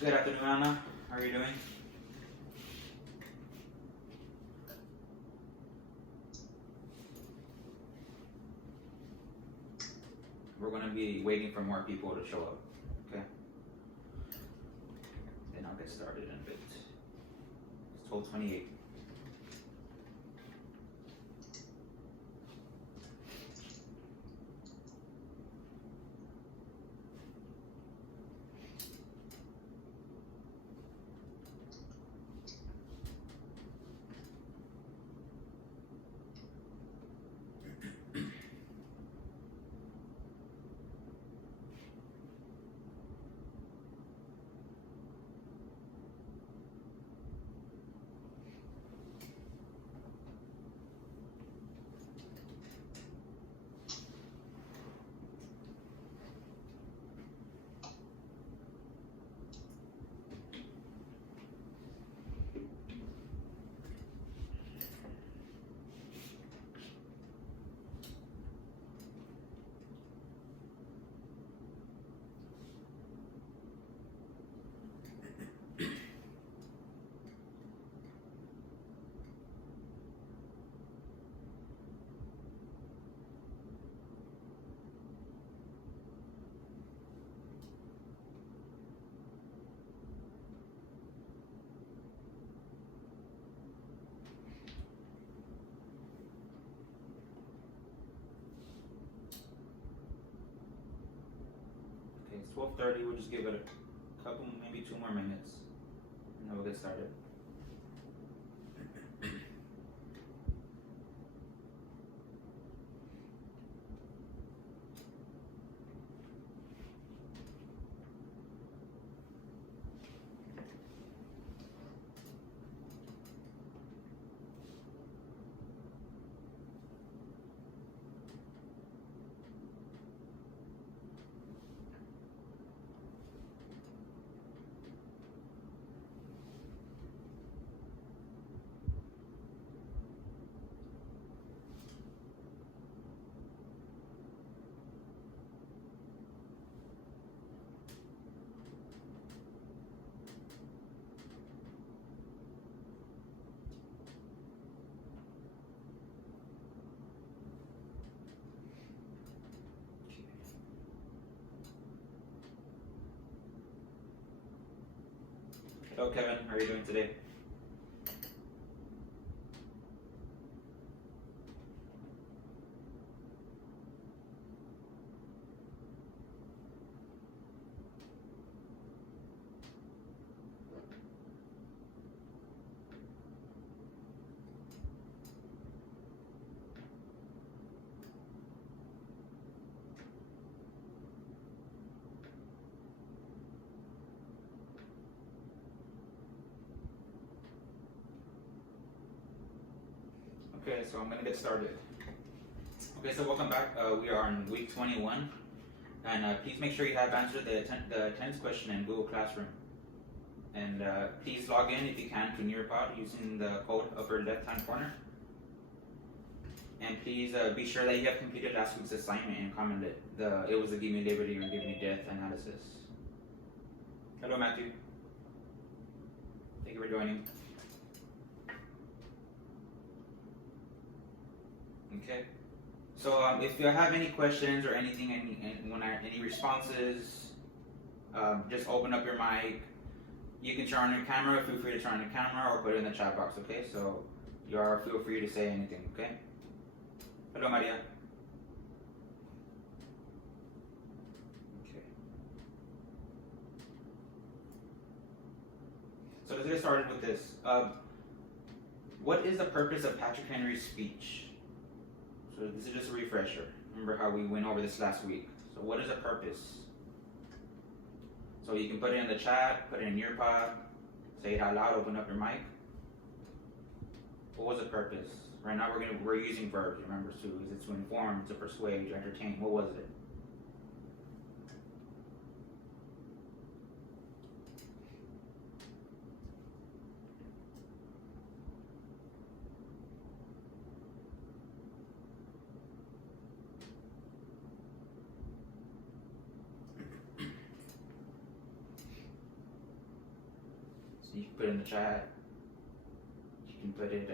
Good afternoon, Anna. How are you doing? We're going to be waiting for more people to show up. Okay. Then I'll get started in a bit. It's 12:28. Okay, it's 12:30. We'll just give it a couple, maybe 2 more minutes, and then we'll get started. Hello, Kevin. How are you doing today? Okay, so I'm gonna get started. Okay, so welcome back. We are on week 21, and please make sure you have answered the attendance question in Google Classroom. And please log in if you can to Nearpod using the code upper left-hand corner. And please be sure that you have completed last week's assignment and commented. It was the Give Me Liberty or Give Me Death analysis. Hello, Matthew. Thank you for joining. Okay. So if you have any questions or anything, any responses, just open up your mic. You can turn on your camera. Feel free to turn on your camera or put it in the chat box. Okay. So feel free to say anything. Okay. Hello, Maria. Okay. So let's get started with this. What is the purpose of Patrick Henry's speech? So this is just a refresher. Remember how we went over this last week. So what is the purpose? So you can put it in the chat, put it in Nearpod, say it out loud, open up your mic. What was the purpose? Right now we're using verbs, remember, Sue. Is it to inform, to persuade, to entertain? What was it? You can put it in the chat. You can put it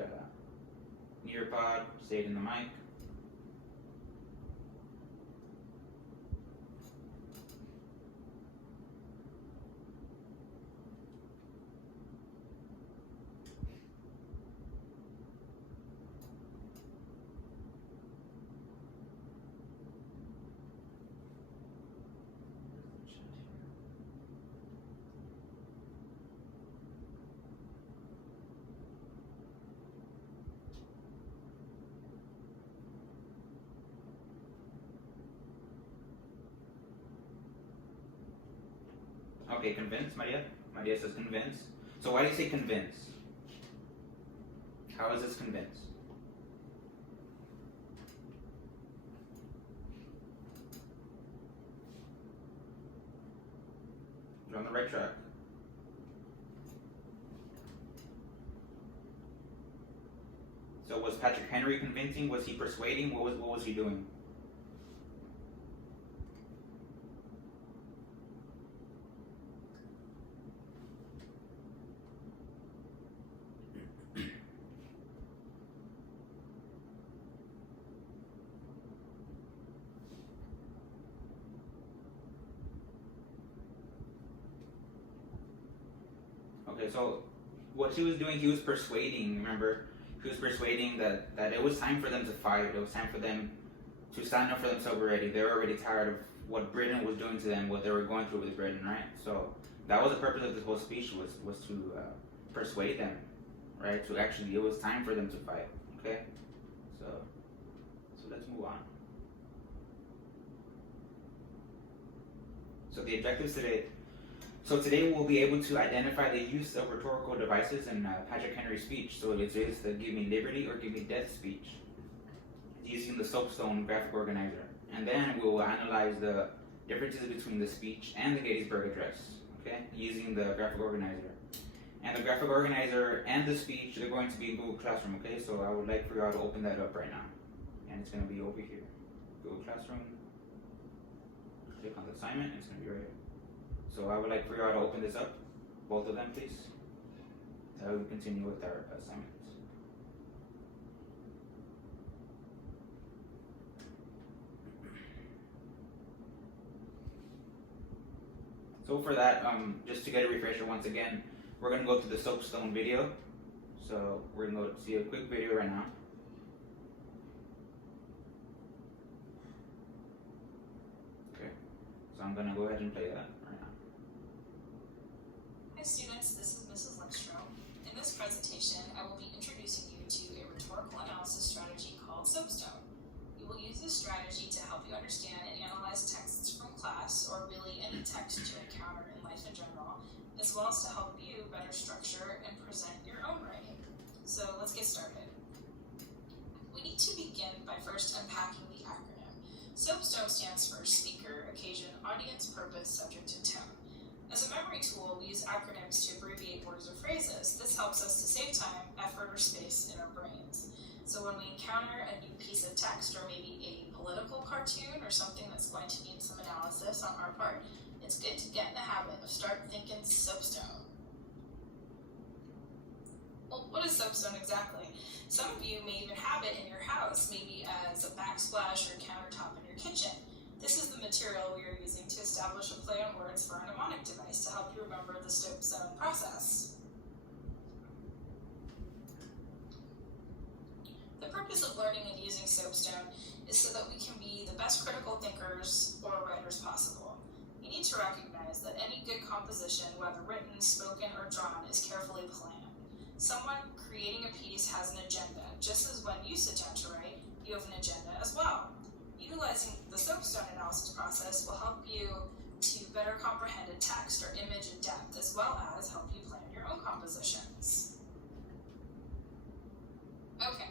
near your pod, say it in the mic. Okay, convince, Maria? Maria says convince. So why do you say convince? How is this convince? You're on the right track. So was Patrick Henry convincing? Was he persuading? What was he doing? Okay, so what he was doing, he was persuading, remember? He was persuading that it was time for them to fight. It was time for them to stand up for themselves already. They were already tired of what Britain was doing to them, what they were going through with Britain, right? So that was the purpose of this whole speech, was to persuade them, right? To actually, it was time for them to fight, okay? So let's move on. So the objectives today. So today we'll be able to identify the use of rhetorical devices in Patrick Henry's speech. So it is the give me liberty or give me death speech using the Soapstone graphic organizer. And then we will analyze the differences between the speech and the Gettysburg Address, okay, using the graphic organizer. And the graphic organizer and the speech, they're going to be in Google Classroom, okay? So I would like for y'all to open that up right now. And it's going to be over here. Google Classroom. Click on the assignment, and it's going to be right here. So I would like for y'all to open this up, both of them, please. So we continue with our assignments. So for that, just to get a refresher once again, we're going to go to the Soapstone video. So we're going to go see a quick video right now. Okay, so I'm going to go ahead and play that. Students, this is Mrs. Lexstrom. In this presentation, I will be introducing you to a rhetorical analysis strategy called Soapstone. You will use this strategy to help you understand and analyze texts from class, or really any text you encounter in life in general, as well as to help you better structure and present your own writing. So let's get started. We need to begin by first unpacking the acronym. Soapstone stands for Speaker, Occasion, Audience, Purpose, Subject, and Tone. As a memory tool, we use acronyms to abbreviate words or phrases. This helps us to save time, effort, or space in our brains. So when we encounter a new piece of text, or maybe a political cartoon, or something that's going to need some analysis on our part, it's good to get in the habit of start thinking Soapstone. Well, what is Soapstone exactly? Some of you may even have it in your house, maybe as a backsplash or countertop in your kitchen. This is the material we are using to establish a play on words for a mnemonic device to help you remember the Soapstone process. The purpose of learning and using Soapstone is so that we can be the best critical thinkers or writers possible. You need to recognize that any good composition, whether written, spoken, or drawn, is carefully planned. Someone creating a piece has an agenda, just as when you sit down to write, you have an agenda as well. Utilizing the Soapstone analysis process will help you to better comprehend a text or image in depth, as well as help you plan your own compositions. Okay,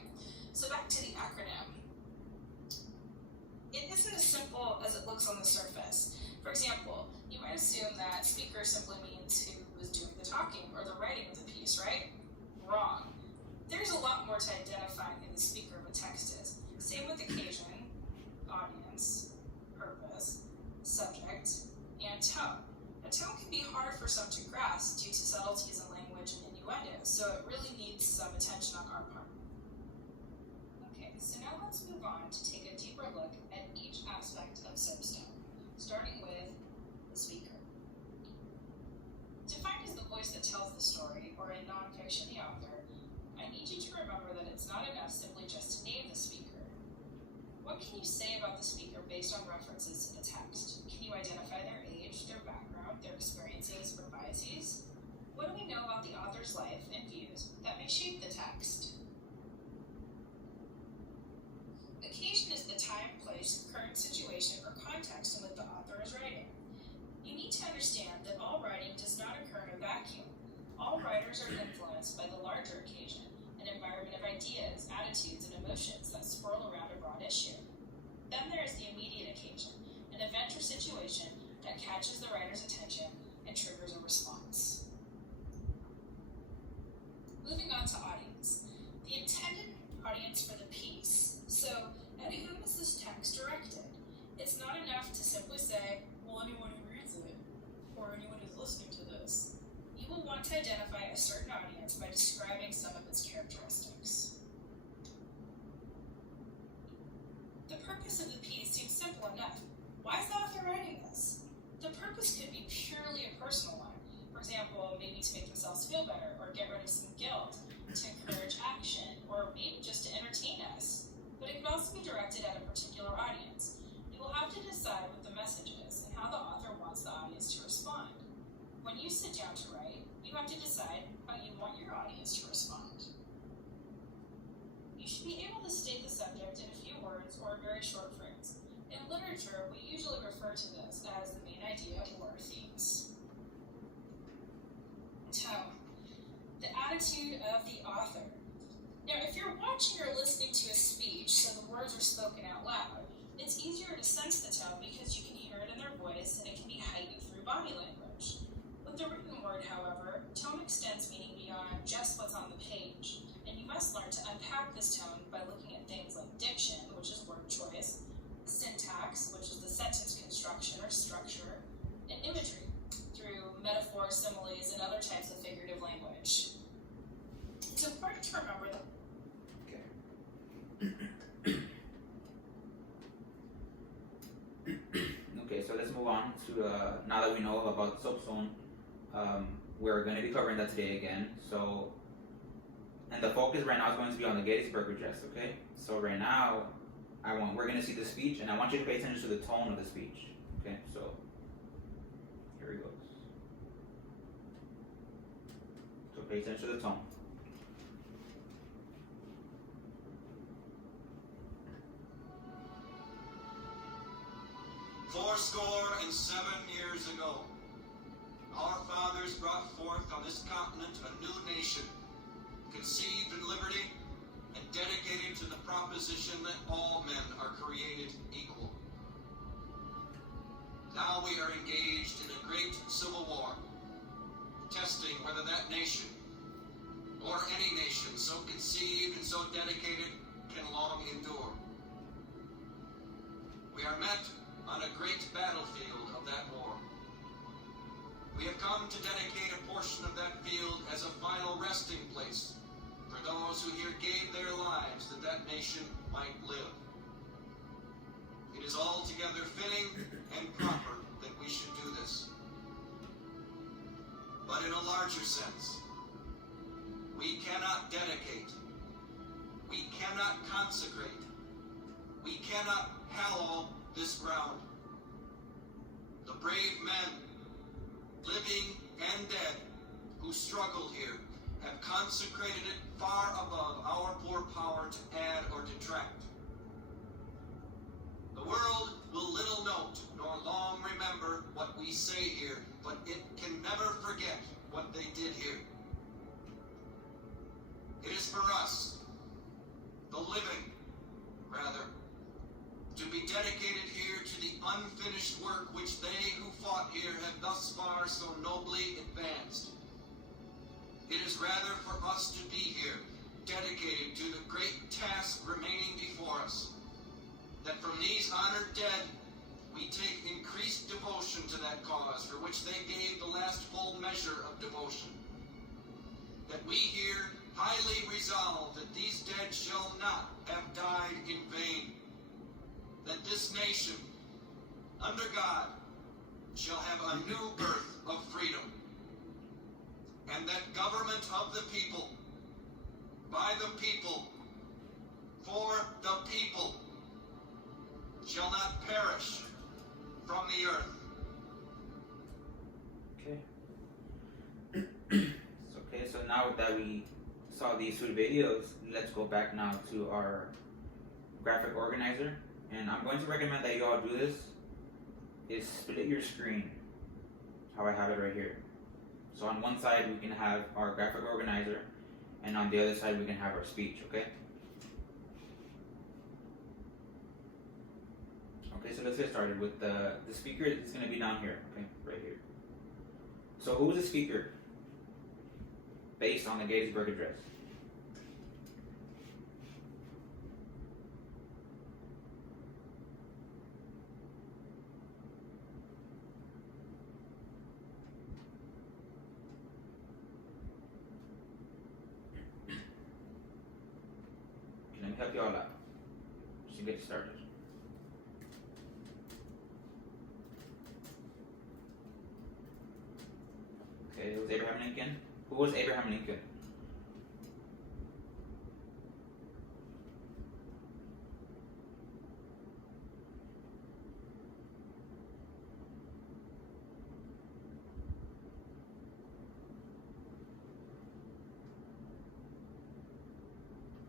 so back to the acronym. It isn't as simple as it looks on the surface. For example, you might assume that speaker simply means who was doing the talking or the writing of the piece, right? Wrong. There's a lot more to identifying who the speaker of a text is. Same with occasion, audience, purpose, subject, and tone. A tone can be hard for some to grasp due to subtleties in language story, or in nonfiction the author, I need you to remember that it's not enough simply just to name the speaker. What can you say about the speaker based on references to the text? Can you identify their age, their background, their experiences, or biases? What do we know about the author's life and views that may shape the text? Occasion is the time, place, current situation, or context in which the author is writing. You need to understand that all writing does not occur in a vacuum. All writers are influenced by the larger occasion, an environment of ideas, attitudes, and emotions that swirl around a broad issue. Then there is the immediate occasion, an event or situation that catches the writer's attention and triggers a response. Moving on to audience. The intended audience for the piece. So, at whom is this text directed? It's not enough to simply say, well, anyone who reads it, or anyone who's listening to this. You will want to identify a certain audience by describing some of its characteristics. The purpose of the piece seems simple enough. Why is the author writing this? The purpose could be purely a personal one. For example, maybe to make themselves feel better, or get rid of some guilt, to encourage action, or maybe just to entertain us. But it could also be directed at a particular audience. You will have to decide what the message is and how the author wants the audience to respond. When you sit down to write, you have to decide how you want your audience to respond. You should be able to state the subject in a few words or a very short phrase. In literature, we usually refer to this as the main idea or themes. Tone. The attitude of the author. Now, if you're watching or listening to a speech, so the words are spoken out loud, it's easier to sense the tone because you can hear it in their voice and it can be heightened through body language. With the written word, however, tone extends meaning beyond just what's on the page, and you must learn to unpack this tone by looking at things like diction, which is word choice, syntax, which is the sentence construction or structure, and imagery, through metaphors, similes, and other types of figurative language. It's important to remember that. Okay, so let's move on to, now that we know about soapstone, we're going to be covering that today again. So, and the focus right now is going to be on the Gettysburg Address, okay? So right now, we're going to see the speech, and I want you to pay attention to the tone of the speech, okay? So, here it goes. So pay attention to the tone. Fourscore and 7 years ago, our fathers brought forth on this continent a new nation, conceived in liberty and dedicated to the proposition that all men are created equal. Now we are engaged in a great civil war, testing whether that nation, or any nation so conceived and so dedicated, can long endure. We are met on a great battlefield of that war. We have come to dedicate a portion of that field as a final resting place for those who here gave their lives that that nation might live. It is altogether fitting and proper that we should do this. But in a larger sense, we cannot dedicate, we cannot consecrate, we cannot hallow this ground. The brave men, living and dead, who struggled here, have consecrated it far above our poor power to add or detract. The world will little note nor long remember what we say here, but it can never forget what they did here. It is for us, the living, rather, to be dedicated here to the unfinished work which they who fought here have thus far so nobly advanced. It is rather for us to be here, dedicated to the great task remaining before us, that from these honored dead we take increased devotion to that cause for which they gave the last full measure of devotion. That we here highly resolve that these dead shall not have died in vain, that this nation, under God, shall have a new birth of freedom. and that government of the people, by the people, for the people, shall not perish from the earth. Okay. Okay, so now that we saw these two videos, let's go back now to our graphic organizer. And I'm going to recommend that you all do this, is split your screen, how I have it right here. So on one side we can have our graphic organizer, and on the other side we can have our speech, okay? Okay, so let's get started with the speaker. It's going to be down here, okay, right here. So who is the speaker based on the Gettysburg Address? Let me help you all out just to get started. Okay, it was Abraham Lincoln. Who was Abraham Lincoln?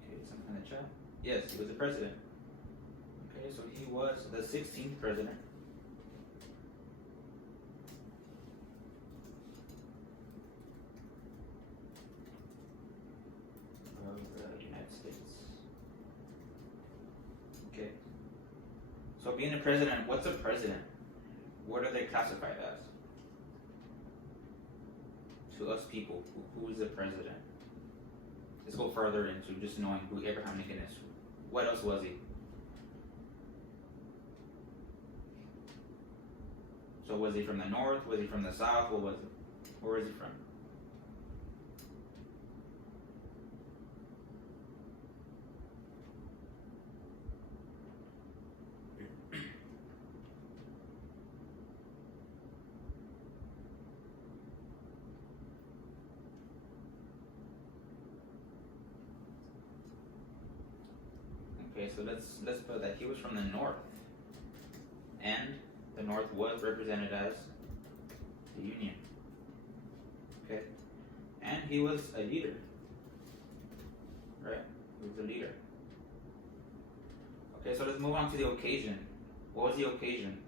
Okay, something in the chat. Yes, he was the president. Okay, so he was the 16th president. Of the United States. Okay. So being a president, what's a president? What are they classified as? To us people, who is the president? Let's go further into just knowing who Abraham Lincoln is. What else was he? So was he from the north? Was he from the south? What was he? Where is he from? Okay, so let's put that he was from the north, and the north was represented as the Union. Okay, and he was a leader, right? He was a leader. Okay, so let's move on to the occasion. What was the occasion?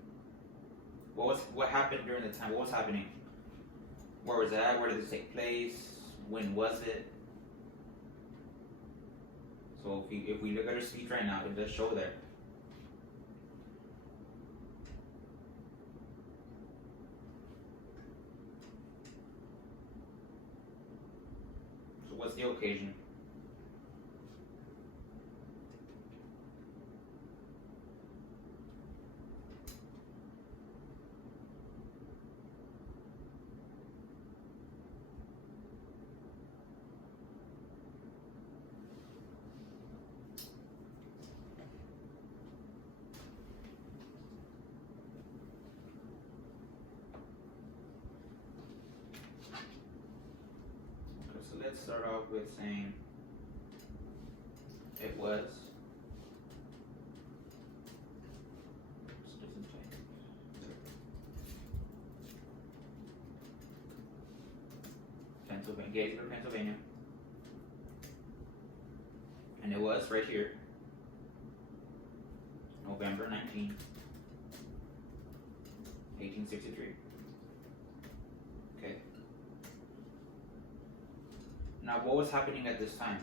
What happened during the time? What was happening? Where was it at? Where did it take place? When was it? So if we look at her speech right now, it does show there. So what's the occasion? So let's start off with saying it was Pennsylvania, Gettysburg, Pennsylvania, and it was right here, November 19, 1863. Okay. Now, what was happening at this time?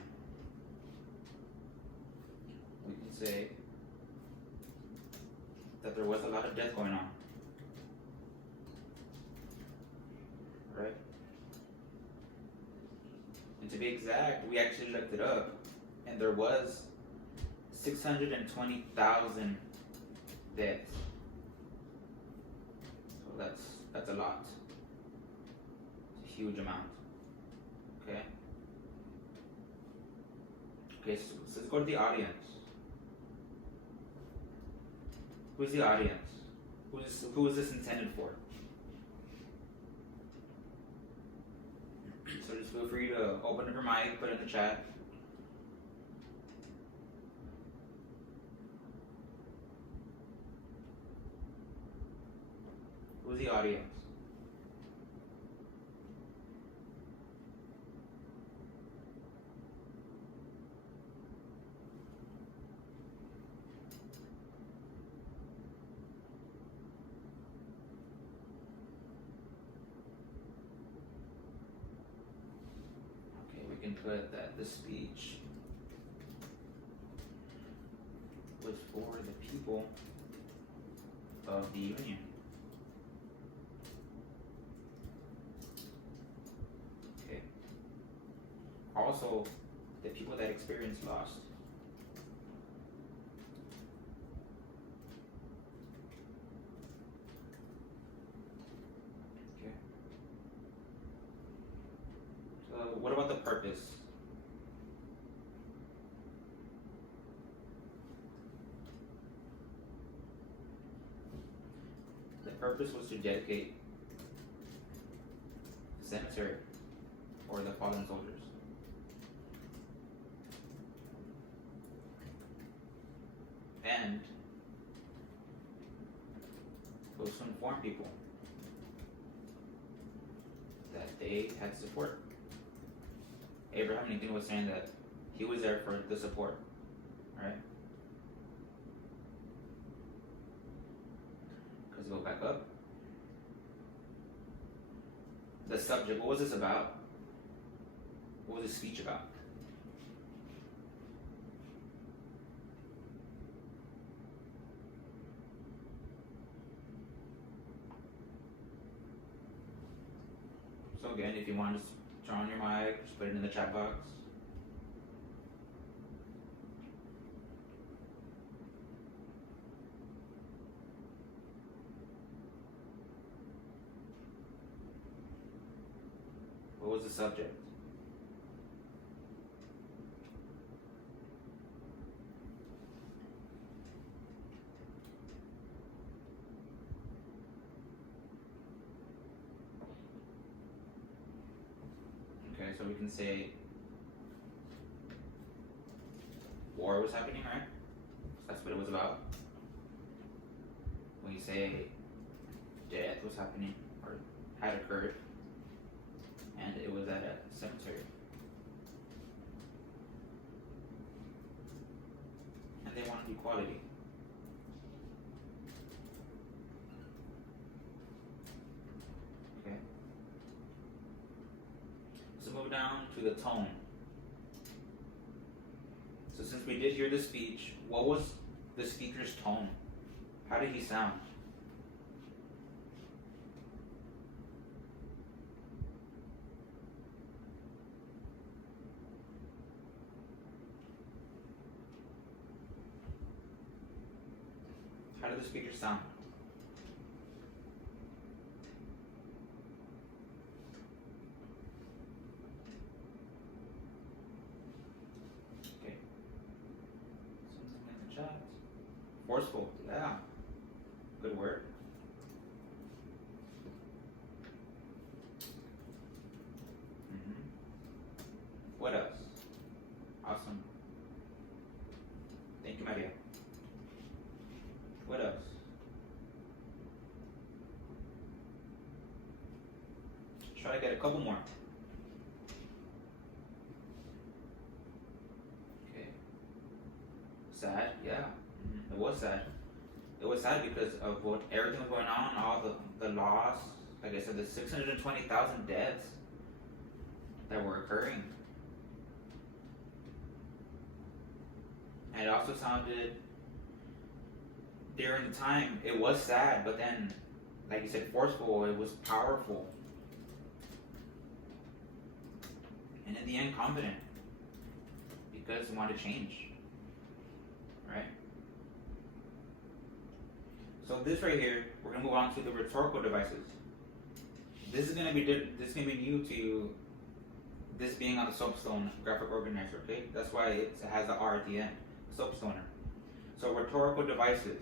We can say that there was a lot of death going on, right? And to be exact, we actually looked it up, and there was 620,000 deaths. So that's a lot. It's a huge amount. Okay. Okay, so let's go to the audience. Who's the audience? Who is this intended for? feel free to open up your mic, put it in the chat. Who's the audience? Okay, we can put that the speech was for the people of the Union. Okay. Also, the people that experienced loss. Okay. So, what about the purpose? The purpose was to dedicate the cemetery for the fallen soldiers. And was to inform people that they had support. Abraham Lincoln was saying that he was there for the support, right? Because go back up. The subject, what was this about? What was this speech about? So again, if you want to turn on your mic, just put it in the chat box. What was the subject? Okay, so we can say war was happening, right? That's what it was about. When you say death was happening or had occurred, and it was at a cemetery. And they wanted equality. Okay. So move down to the tone. So since we did hear the speech, what was the speaker's tone? How did he sound? How did the speaker sound? Okay. Something in the chat. Forceful, yeah. Good word. What else? Awesome. Thank you, Maria. What else? Try to get a couple more. Okay. Sad, yeah. It was sad. It was sad because of what everything was going on, all the loss. Like I said, the 620,000 deaths that were occurring. And it also sounded, during the time, it was sad, but then, like you said, forceful, it was powerful. And in the end, confident. Because he wanted to change. Right? So this right here, we're going to move on to the rhetorical devices. This is going to be new to this being on the Soapstone graphic organizer, okay? That's why it has the R at the end, Soapstoner. So rhetorical devices.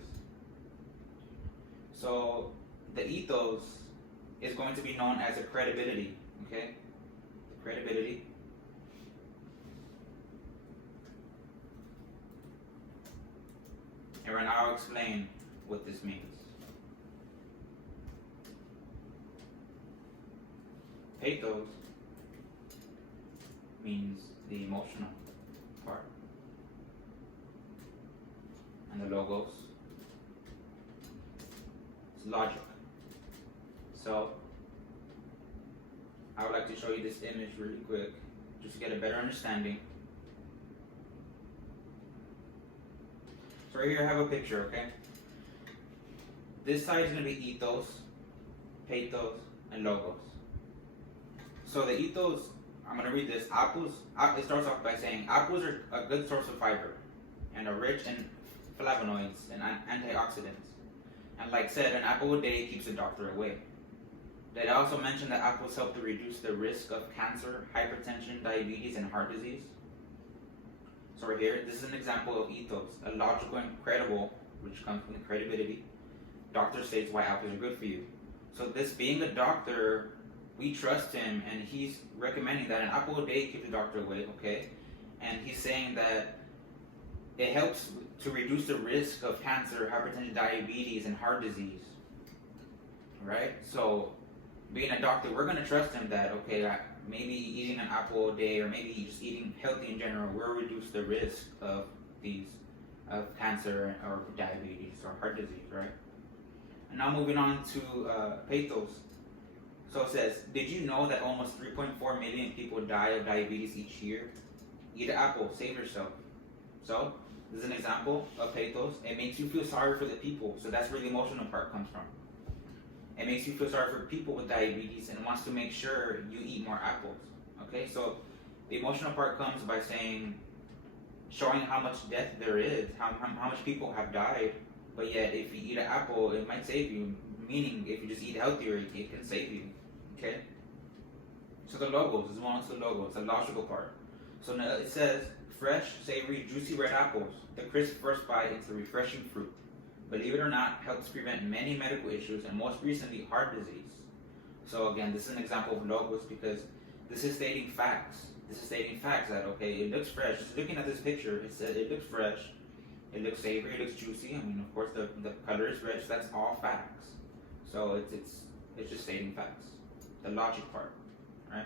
So the ethos is going to be known as a credibility, okay? credibility. And right now I'll explain what this means. Pathos means the emotional part. And the logos is logic. So I would like to show you this image really quick, just to get a better understanding. So right here I have a picture, okay? This side is going to be ethos, pathos, and logos. So the ethos, I'm going to read this. Apples, it starts off by saying, apples are a good source of fiber and are rich in flavonoids and antioxidants. And like said, an apple a day keeps the doctor away. They also mentioned that apples help to reduce the risk of cancer, hypertension, diabetes, and heart disease. So right here, this is an example of ethos, a logical and credible, which comes from the credibility. Doctor states why apples are good for you. So this being a doctor, we trust him, and he's recommending that an apple a day keeps the doctor away, okay? And he's saying that it helps to reduce the risk of cancer, hypertension, diabetes, and heart disease, right? So being a doctor, we're going to trust him that, okay, maybe eating an apple a day or maybe just eating healthy in general will reduce the risk of cancer or diabetes or heart disease, right? And now moving on to pathos. So it says, did you know that almost 3.4 million people die of diabetes each year? Eat an apple, save yourself. So this is an example of pathos. It makes you feel sorry for the people. So that's where the emotional part comes from. It makes you feel sorry for people with diabetes and wants to make sure you eat more apples. Okay, so the emotional part comes by showing how much death there is, how much people have died, but yet if you eat an apple, it might save you. Meaning, if you just eat healthier, it can save you. Okay? So the logos is one of the logos, the logical part. So now it says, fresh, savory, juicy red apples. The crisp first bite is a refreshing fruit. Believe it or not, helps prevent many medical issues and most recently heart disease. So again, this is an example of logos because this is stating facts. This is stating facts that, okay, it looks fresh. Just looking at this picture, it says it looks fresh, it looks savory, it looks juicy. I mean, of course, the color is red, so that's all facts. So it's just stating facts. The logic part, right?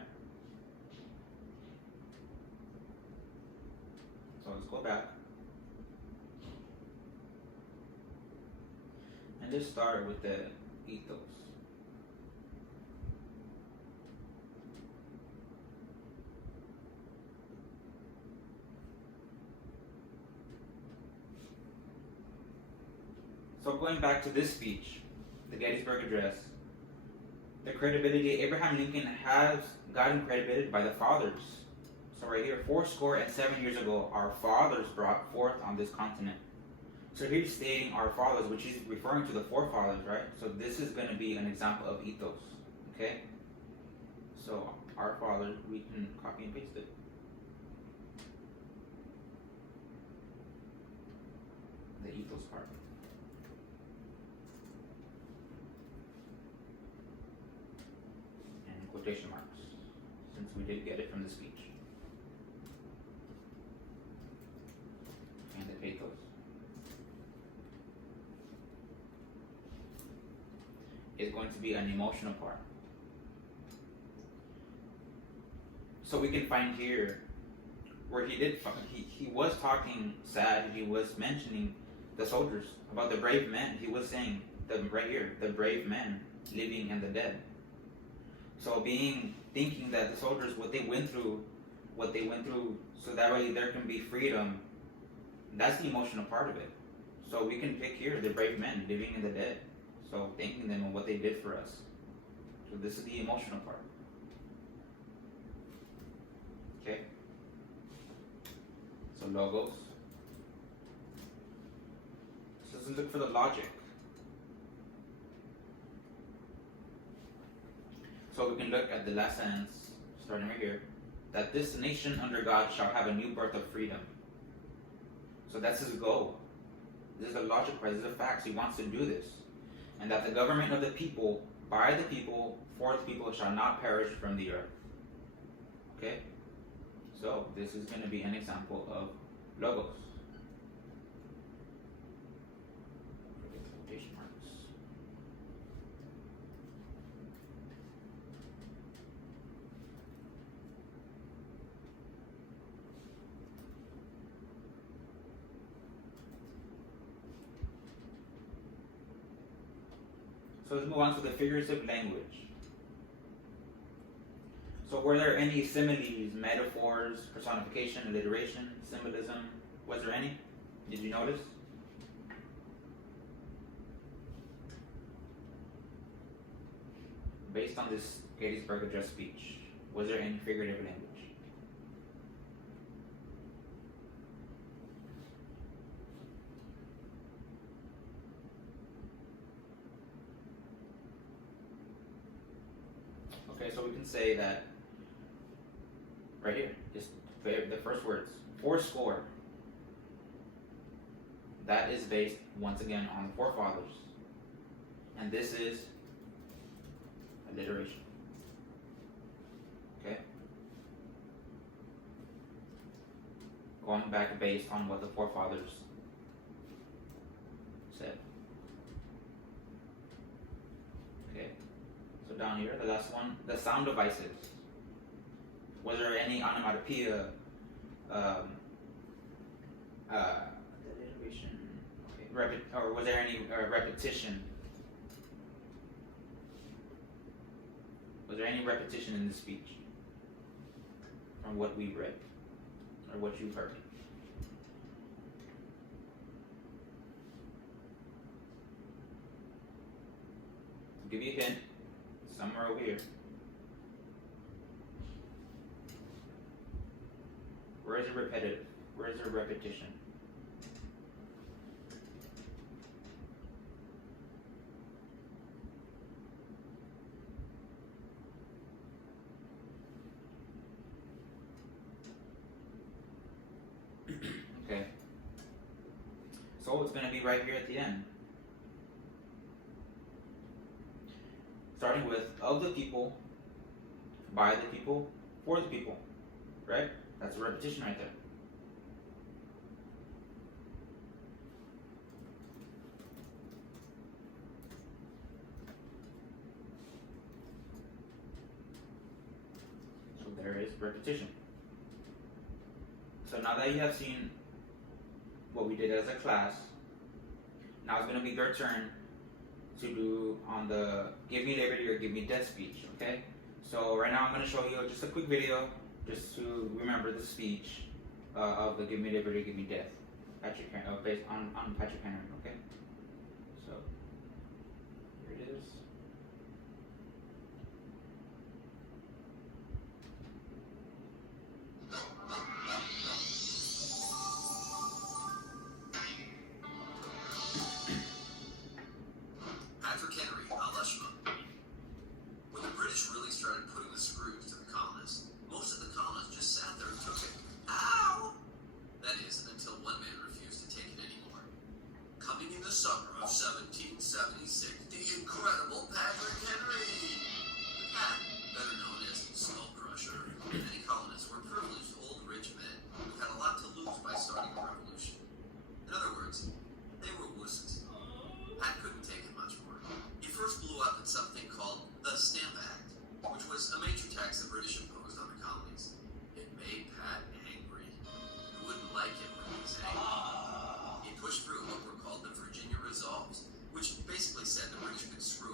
So let's go back. And just start with the ethos. So going back to this speech, the Gettysburg Address, the credibility, Abraham Lincoln has gotten credited by the fathers. So right here, 77 years ago, our fathers brought forth on this continent. So he's stating our fathers, which is referring to the forefathers, right? So this is going to be an example of ethos, okay? So our fathers, we can copy and paste it. The ethos part. And quotation marks, since we did get it from the speech. And the pathos. Is going to be an emotional part. So we can find here where he was talking sad, he was mentioning the soldiers, about the brave men. He was saying right here, the brave men living and the dead. So thinking that the soldiers, what they went through, so that way there can be freedom, that's the emotional part of it. So we can pick here the brave men living and the dead. So thanking them and what they did for us. So this is the emotional part. Okay? So logos. So let's look for the logic. So we can look at the last sentence, starting right here, that this nation under God shall have a new birth of freedom. So that's his goal. This is the logic part, this is the facts. He wants to do this. And that the government of the people, by the people, for the people, shall not perish from the earth. Okay? So this is going to be an example of logos. Quotation marks. So let's move on to the figurative language. So were there any similes, metaphors, personification, alliteration, symbolism? Was there any? Did you notice? Based on this Gettysburg Address speech, was there any figurative language? Okay, so we can say that right here, just the first words, fourscore. That is based once again on the forefathers, and this is alliteration. Okay, going back based on what the forefathers said. Okay, so down here, the last one, the sound devices. Was there any onomatopoeia, alliteration, okay, or was there any repetition? Was there any repetition in the speech from what we read or what you heard? To give you a hint, somewhere over here. Where is it repetitive? Where is there repetition? Okay. So it's going to be right here at the end. Starting with of the people, by the people, for the people. Right? That's a repetition right there. So there is repetition. So now that you have seen what we did as a class, now it's going to be their turn to do on the give me liberty or give me death speech, okay? So right now I'm going to show you just a quick video just to remember the speech of the give me liberty, give me death, based on Patrick Henry, okay? So here it is. Patrick Henry, Alashma. When the British really started putting the screws to the colonists, most of the colonists just sat there and took it. Ow! That is, until one man refused to take it anymore. Coming in the summer of 1776, the incredible Patrick Henry! Pat, better known as Skull Crusher, many colonists were privileged old rich men who had a lot to lose by starting a revolution. In other words, they were wusses. Pat couldn't take it much more. He first blew up at something called the Stamp Act, which was a major tax the British imposed on the colonies. It made Pat angry. He wouldn't like it when he was angry. He pushed through what were called the Virginia Resolves, which basically said the British could screw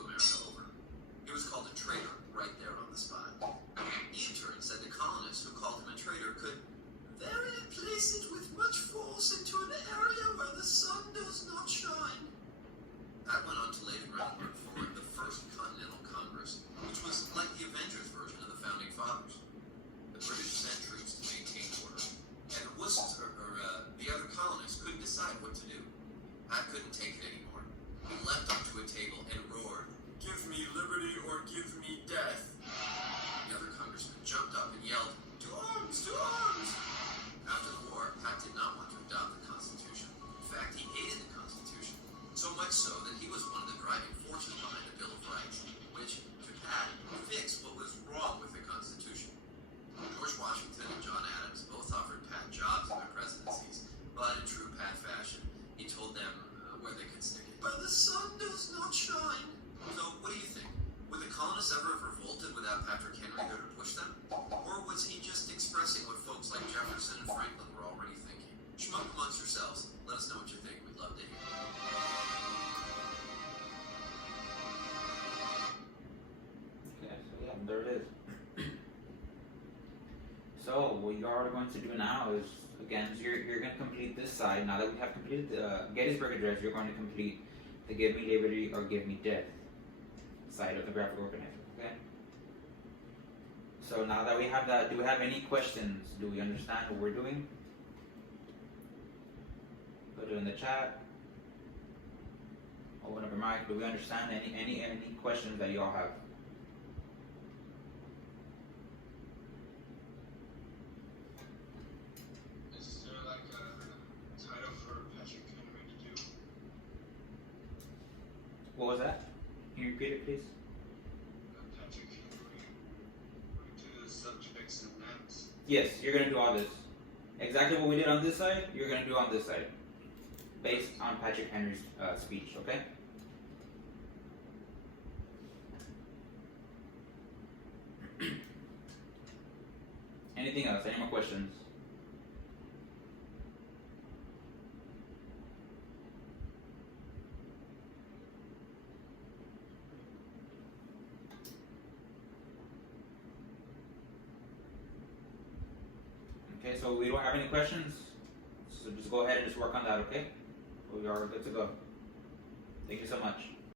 there it is. So what you are going to do now is, again, you're going to complete this side. Now that we have completed the Gettysburg Address, you're going to complete the Give Me Liberty or Give Me Death side of the graphic organizer. Okay. So now that we have that, do we have any questions? Do we understand what we're doing? Put it in the chat. Open up your mic. Do we understand any questions that y'all have? Is there like a title for Patrick Henry to do? What was that? Can you repeat it, please? Patrick Henry would do the subjects and names. Yes, you're gonna do all this. Exactly what we did on this side, you're gonna do on this side, based on Patrick Henry's speech. Okay. Anything else? Any more questions? Okay, so we don't have any questions, so just go ahead and just work on that, okay? We are good to go. Thank you so much.